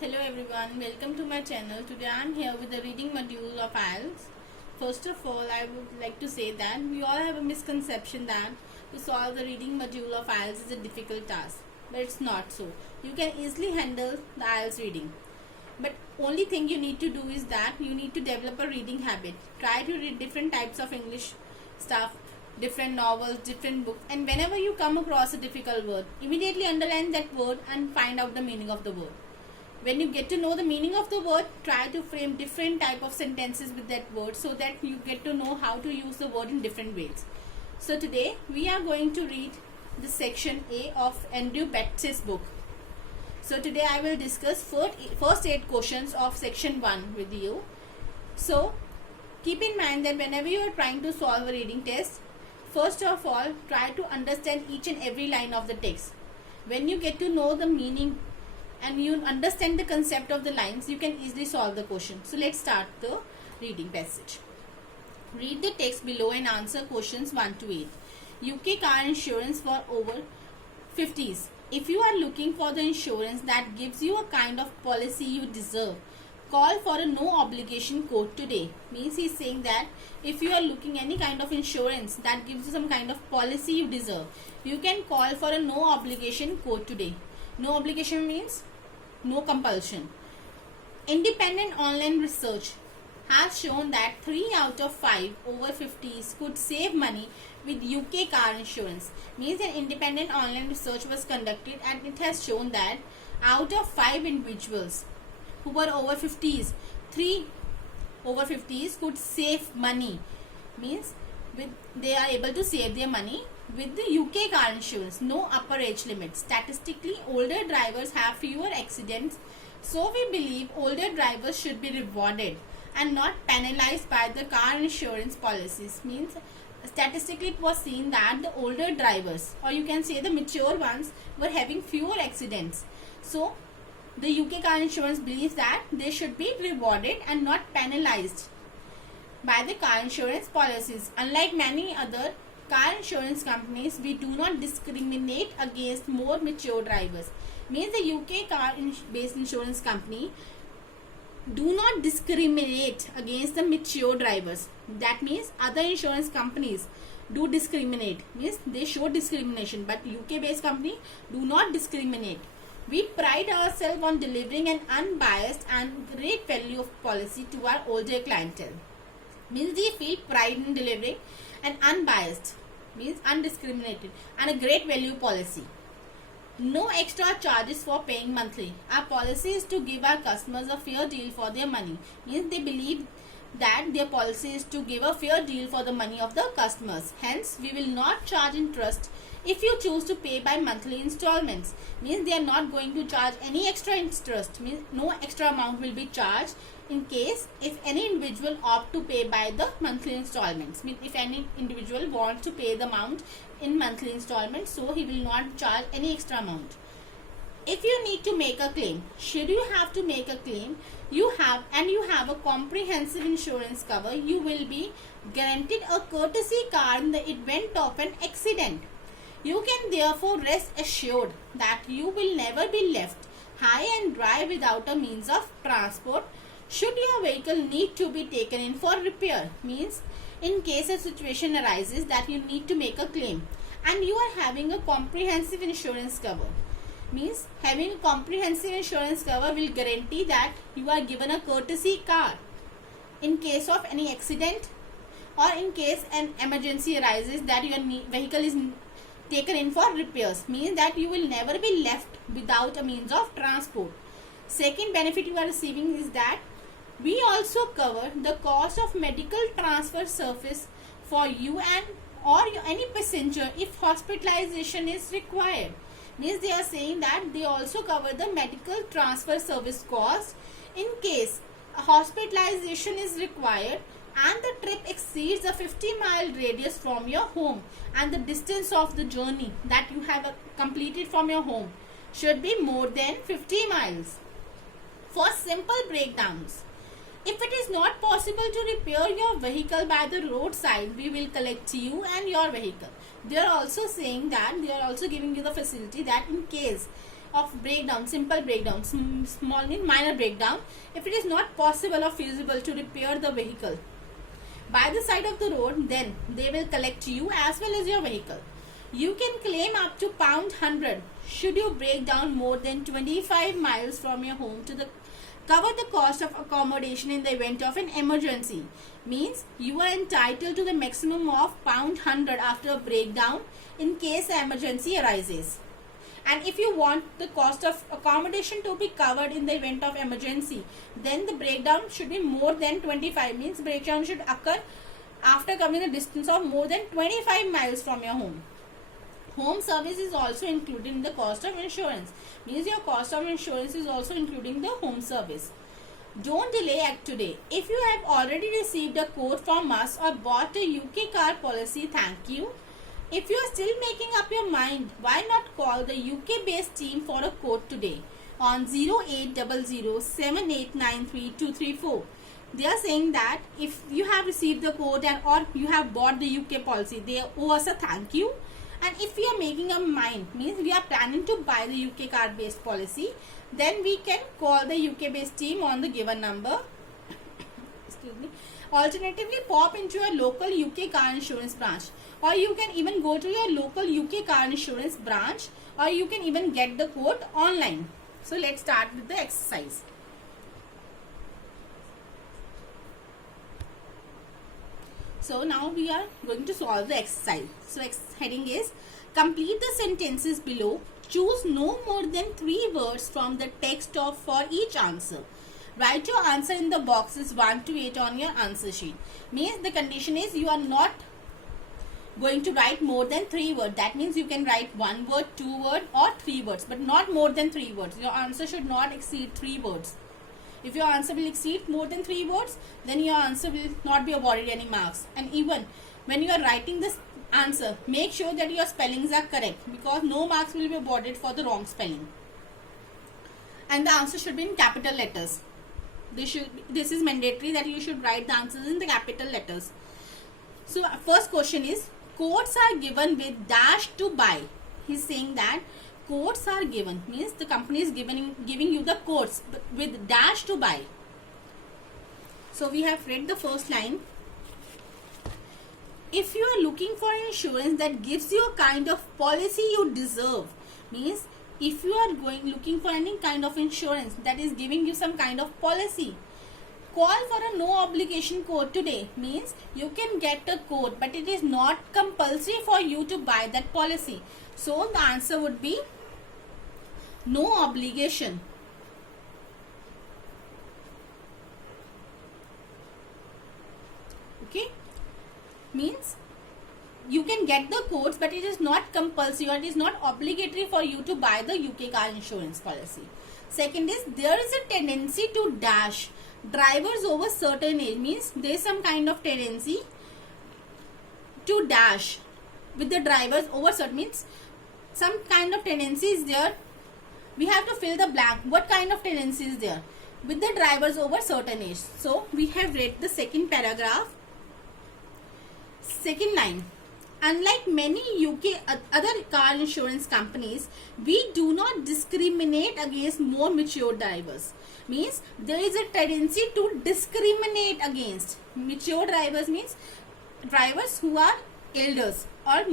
Hello everyone, welcome to my channel. Today I am here with the reading module of IELTS. First of all, I would like to say that we all have a misconception that to solve the reading module of IELTS is a difficult task. But it's not so. You can easily handle the IELTS reading. But only thing you need to do is that you need to develop a reading habit. Try to read different types of English stuff, different novels, different books, and whenever you come across a difficult word, immediately underline that word and find out the meaning of the word. When you get to know the meaning of the word, try to frame different type of sentences with that word so that you get to know how to use the word in different ways. So today we are going to read the section A of Andrew Betts' book. So today I will discuss first 8 questions of section 1 with you. So keep in mind that whenever you are trying to solve a reading test, first of all try to understand each and every line of the text. When you get to know the meaning and you understand the concept of the lines, you can easily solve the question. So let's start the reading passage. Read the text below and answer questions 1 to 8. UK car insurance for over 50s. If you are looking for the insurance that gives you a kind of policy you deserve, call for a no obligation quote today. Means he's saying that if you are looking any kind of insurance that gives you some kind of policy you deserve, you can call for a no obligation quote today. No obligation means no compulsion. Independent online research has shown that 3 out of 5 over 50s could save money with UK car insurance. Means an independent online research was conducted and it has shown that out of 5 individuals who were over 50s, 3 over 50s could save money. Means they are able to save their money with the UK car insurance. No upper age limit. Statistically, older drivers have fewer accidents, so we believe older drivers should be rewarded and not penalized by the car insurance policies. Means statistically it was seen that the older drivers, or you can say the mature ones, were having fewer accidents. So the UK car insurance believes that they should be rewarded and not penalized by the car insurance policies. Unlike many other car insurance companies, we do not discriminate against more mature drivers. Means the UK car based insurance company do not discriminate against the mature drivers. That means other insurance companies do discriminate. Means they show discrimination, but UK based company do not discriminate. We pride ourselves on delivering an unbiased and great value of policy to our older clientele. Means they feel pride in delivering an unbiased, means undiscriminated, and a great value policy. No extra charges for paying monthly. Our policy is to give our customers a fair deal for their money. Means they believe that their policy is to give a fair deal for the money of the customers. Hence, we will not charge interest if you choose to pay by monthly installments. Means they are not going to charge any extra interest. Means no extra amount will be charged in case if any individual opt to pay by the monthly installments. Means if any individual wants to pay the amount in monthly installments, so he will not charge any extra amount. If you need to make a claim, should you have to make a claim, you have a comprehensive insurance cover, you will be guaranteed a courtesy car in the event of an accident. You can therefore rest assured that you will never be left high and dry without a means of transport should your vehicle need to be taken in for repair. Means in case a situation arises that you need to make a claim and you are having a comprehensive insurance cover. Means having a comprehensive insurance cover will guarantee that you are given a courtesy car in case of any accident or in case an emergency arises that your vehicle is taken in for repairs. Means that you will never be left without a means of transport. Second benefit you are receiving is that we also cover the cost of medical transfer service for you and or any passenger if hospitalization is required. Means they are saying that they also cover the medical transfer service cost in case a hospitalization is required and the trip exceeds a 50-mile radius from your home, and the distance of the journey that you have completed from your home should be more than 50 miles. For simple breakdowns, if it is not possible to repair your vehicle by the roadside, we will collect you and your vehicle. They are also saying that they are also giving you the facility that in case of breakdown, simple breakdown, small means minor breakdown, if it is not possible or feasible to repair the vehicle by the side of the road, then they will collect you as well as your vehicle. You can claim up to £100 should you break down more than 25 miles from your home to cover the cost of accommodation in the event of an emergency. Means you are entitled to the maximum of £100 after a breakdown in case an emergency arises. And if you want the cost of accommodation to be covered in the event of emergency, then the breakdown should be more than 25, means breakdown should occur after covering a distance of more than 25 miles from your home. Home service is also included in the cost of insurance, means your cost of insurance is also including the home service. Don't delay, act today. If you have already received a quote from us or bought a UK car policy, thank you. If you are still making up your mind, why not call the UK based team for a quote today on 08007893 They are saying that if you have received the quote or you have bought the UK policy, they owe us a thank you. And if we are making a mind, means we are planning to buy the UK car based policy, then we can call the UK based team on the given number. Excuse me. Alternatively, pop into your local UK car insurance branch, or you can even go to your local UK car insurance branch, or you can even get the quote online. So let's start with the exercise. So now we are going to solve the exercise. So heading is complete the sentences below. Choose no more than 3 words from the text for each answer. Write your answer in the boxes 1 to 8 on your answer sheet. Means the condition is you are not going to write more than 3 words. That means you can write 1 word, 2 word or 3 words, but not more than 3 words. Your answer should not exceed 3 words. If your answer will exceed more than 3 words, then your answer will not be awarded any marks. And even when you are writing this answer, make sure that your spellings are correct, because no marks will be awarded for the wrong spelling. And the answer should be in capital letters. This is mandatory that you should write the answers in the capital letters. So first question is, quotes are given with dash to buy. He's saying that quotes are given, means the company is giving you the quotes with dash to buy. So we have read the first line. If you are looking for insurance that gives you a kind of policy you deserve, means if you are looking for any kind of insurance that is giving you some kind of policy, call for a no obligation quote today. Means you can get a quote, but it is not compulsory for you to buy that policy. So the answer would be no obligation. Okay, means you can get the quotes, but it is not compulsory or it is not obligatory for you to buy the UK car insurance policy. Second is, there is a tendency to dash drivers over certain age. Means there is some kind of tendency to dash with the drivers over certain, means some kind of tendency is there. We have to fill the blank. What kind of tendency is there with the drivers over certain age? So we have read the second paragraph. Second line. Unlike many UK other car insurance companies, we do not discriminate against more mature drivers. Means there is a tendency to discriminate against mature drivers, means drivers who are elders or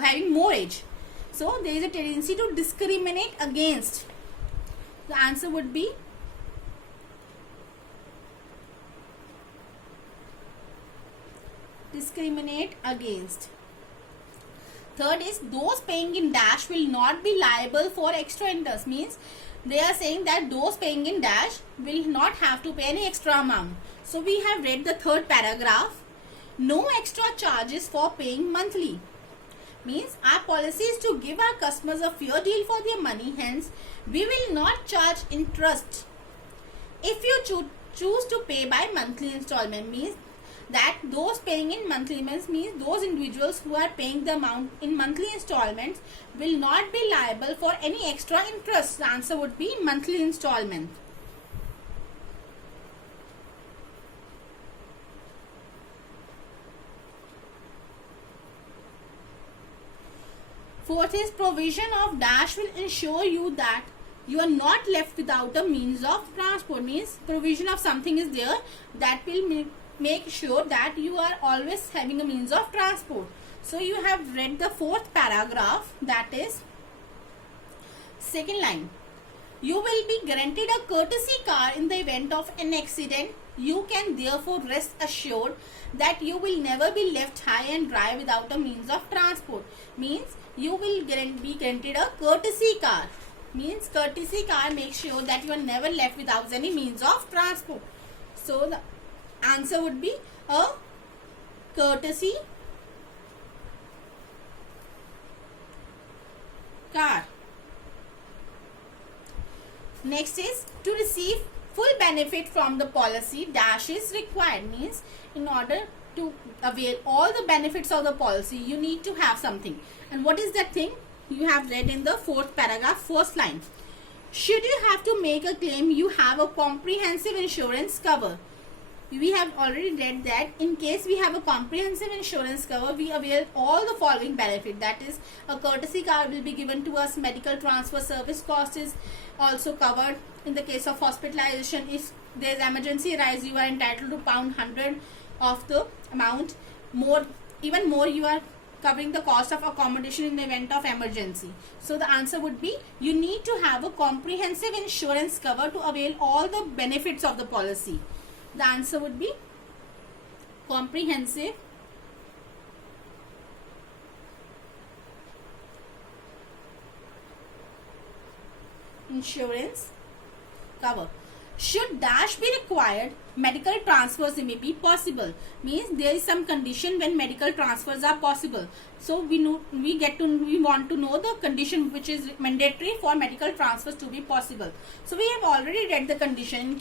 having more age. So there is a tendency to discriminate against. The answer would be discriminate against. Third is, those paying in dash will not be liable for extra interest. Means they are saying that those paying in dash will not have to pay any extra amount. So we have read the third paragraph. No extra charges for paying monthly. Means our policy is to give our customers a fair deal for their money. Hence, we will not charge interest if you choose to pay by monthly installment. Means that those paying in monthly means those individuals who are paying the amount in monthly installments will not be liable for any extra interest. The answer would be monthly installment. Fourth is provision of dash will ensure you that you are not left without a means of transport. Means provision of something is there that will make sure that you are always having a means of transport. So you have read the fourth paragraph, that is second line. You will be granted a courtesy car in the event of an accident. You can therefore rest assured that you will never be left high and dry without a means of transport. Means you will be granted a courtesy car. Means courtesy car makes sure that you are never left without any means of transport. So the answer would be a courtesy car. Next is to receive full benefit from the policy, dash is required. Means in order to avail all the benefits of the policy, you need to have something. And what is that thing? You have read in the fourth paragraph, first line. Should you have to make a claim, you have a comprehensive insurance cover. We have already read that in case we have a comprehensive insurance cover, we avail all the following benefit. That is, a courtesy car will be given to us, medical transfer service cost is also covered. In the case of hospitalization, if there is emergency arise, you are entitled to £100 of the amount. Even more, you are covering the cost of accommodation in the event of emergency. So the answer would be, you need to have a comprehensive insurance cover to avail all the benefits of the policy. The answer would be comprehensive insurance cover. Should dash be required, medical transfers may be possible. Means there is some condition when medical transfers are possible. So we want to know the condition which is mandatory for medical transfers to be possible. So we have already read the condition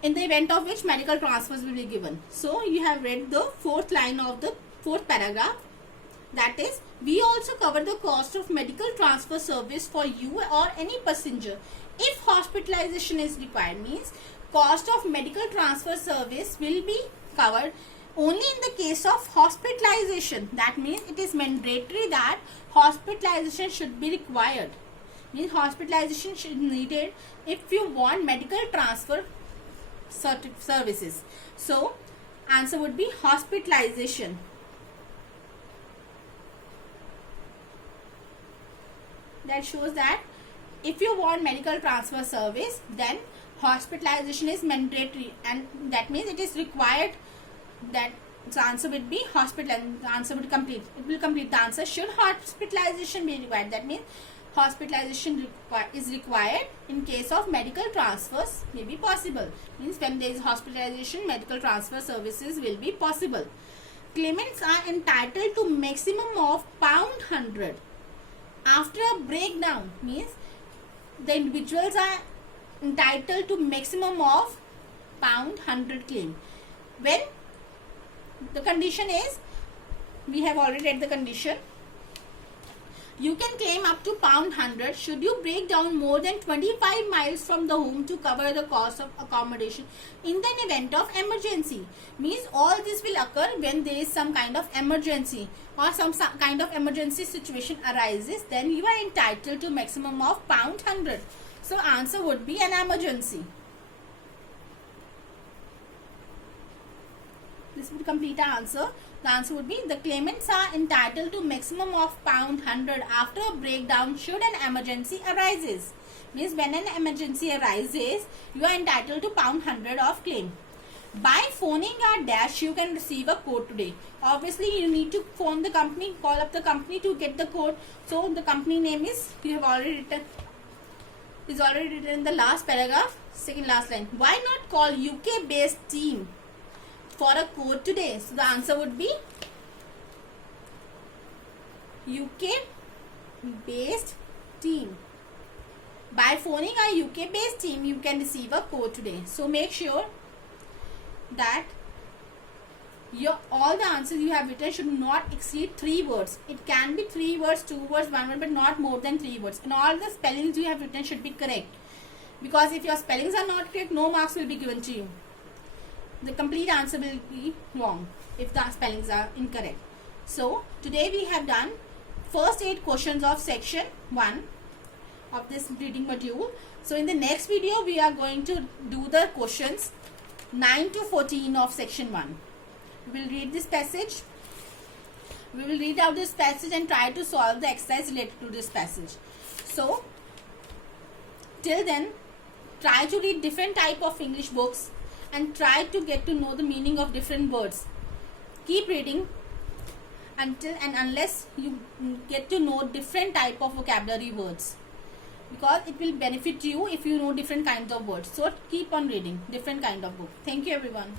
in the event of which medical transfers will be given. So you have read the fourth line of the fourth paragraph. That is, we also cover the cost of medical transfer service for you or any passenger if hospitalization is required. Means cost of medical transfer service will be covered only in the case of hospitalization. That means it is mandatory that hospitalization should be required. Means hospitalization should be needed if you want medical transfer services. So answer would be hospitalization. That shows that if you want medical transfer service, then hospitalization is mandatory, and that means it is required. That the answer would be hospital, and the answer would complete. It will complete the answer. Should hospitalization be required? That means hospitalization is required in case of medical transfers may be possible. Means when there is hospitalization, medical transfer services will be possible. Claimants are entitled to maximum of £100 after a breakdown. Means the individuals are entitled to maximum of £100 claim. When the condition is, we have already read the condition. You can claim up to £100 should you break down more than 25 miles from the home to cover the cost of accommodation in the event of emergency. Means all this will occur when there is some kind of emergency or some kind of emergency situation arises, then you are entitled to maximum of £100. So answer would be an emergency. This would complete the answer. The answer would be, the claimants are entitled to maximum of £100 after a breakdown should an emergency arises. Means when an emergency arises, you are entitled to £100 of claim. By phoning our dash, you can receive a code today. Obviously, you need to phone the company, call up the company to get the code. So the company name is, you have already written, is already written in the last paragraph, second last line. Why not call UK based team for a code today? So the answer would be UK based team. By phoning a UK based team, you can receive a code today. So make sure that all the answers you have written should not exceed 3 words. It can be 3 words, 2 words, 1 word, but not more than 3 words. And all the spellings you have written should be correct. Because if your spellings are not correct, no marks will be given to you. The complete answer will be wrong if the spellings are incorrect. So today we have done first 8 questions of section 1 of this reading module. So in the next video we are going to do the questions 9 to 14 of section 1. We will read this passage. We will read out this passage and try to solve the exercise related to this passage. So till then, try to read different type of English books and try to get to know the meaning of different words. Keep reading until and unless you get to know different type of vocabulary words, because it will benefit you if you know different kinds of words. So keep on reading different kind of book. Thank you everyone.